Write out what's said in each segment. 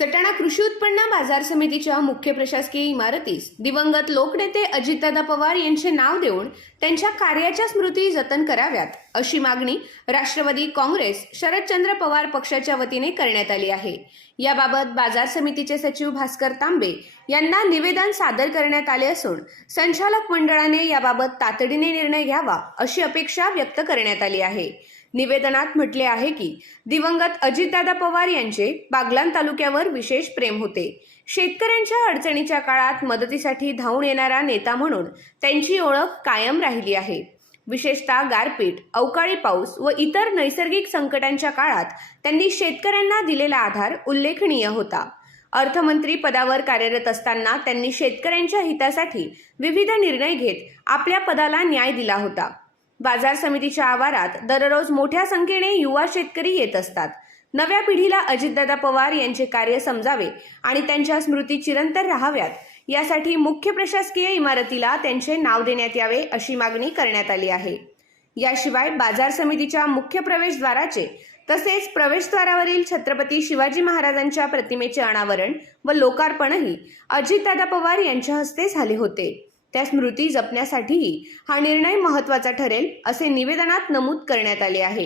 सटाणा कृषी उत्पन्न बाजार समितीच्या मुख्य प्रशासकीय इमारतीस दिवंगत लोकनेते अजितदादा पवार यांचे नाव देऊन त्यांच्या कार्याच्या स्मृती जतन कराव्यात अशी मागणी राष्ट्रवादी काँग्रेस शरदचंद्र पवार पक्षाच्या वतीने करण्यात आली आहे। याबाबत बाजार समितीचे सचिव भास्कर तांबे यांना निवेदन सादर करण्यात आले असून संचालक मंडळाने याबाबत तातडीने निर्णय घ्यावा अशी अपेक्षा व्यक्त करण्यात आली आहे। निवेदनात म्हटले आहे की दिवंगत अजितदादा पवार यांचे बागलाण तालुक्यावर विशेष प्रेम होते। शेतकऱ्यांच्या अडचणीच्या काळात मदतीसाठी धावून येणारा नेता म्हणून त्यांची ओळख कायम राहिली आहे। विशेषतः गारपीट, अवकाळी पाऊस व इतर नैसर्गिक संकटांच्या काळात त्यांनी शेतकऱ्यांना दिलेला आधार उल्लेखनीय होता। अर्थमंत्री पदावर कार्यरत असताना त्यांनी शेतकऱ्यांच्या हितासाठी विविध निर्णय घेत आपल्या पदाला न्याय दिला होता। बाजार समितीच्या आवारात दररोज मोठ्या संख्येने युवा शेतकरी येत असतात। नव्या पिढीला अजितदादा पवार यांचे कार्य समजावे आणि त्यांच्या स्मृती चिरंतन राहाव्यात यासाठी मुख्य प्रशासकीय इमारतीला त्यांचे नाव देण्यात यावे अशी मागणी करण्यात आली आहे। याशिवाय बाजार समितीच्या मुख्य प्रवेशद्वाराचे तसेच प्रवेशद्वारावरील छत्रपती शिवाजी महाराजांच्या प्रतिमेचे अनावरण व लोकार्पणही अजितदादा पवार यांच्या हस्ते झाले होते। त्या स्मृती जपण्यासाठीही हा निर्णय महत्त्वाचा ठरेल असे निवेदनात नमूद करण्यात आले आहे।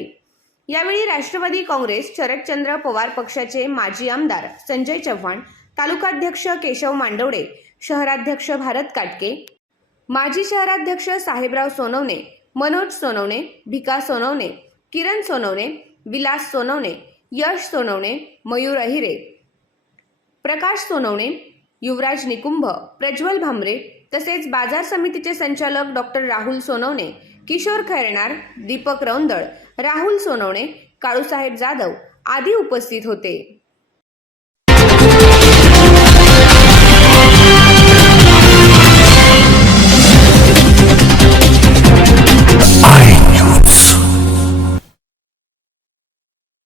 यावेळी राष्ट्रवादी काँग्रेस शरदचंद्र पवार पक्षाचे माजी आमदार संजय चव्हाण, तालुकाध्यक्ष केशव मांडवडे, शहराध्यक्ष भारत काटके, माजी शहराध्यक्ष साहेबराव सोनवणे, मनोज सोनवणे, भिका सोनवणे, किरण सोनवणे, विलास सोनवणे, यश सोनवणे, मयूर अहिरे, प्रकाश सोनवणे, युवराज निकुंभ, प्रज्वल भामरे तसेच बाजार समितीचे संचालक डॉक्टर राहुल सोनवणे, किशोर खैरनार, दीपक रौंदळ, राहुल सोनवणे, काळूसाहेब जाधव आदी उपस्थित होते।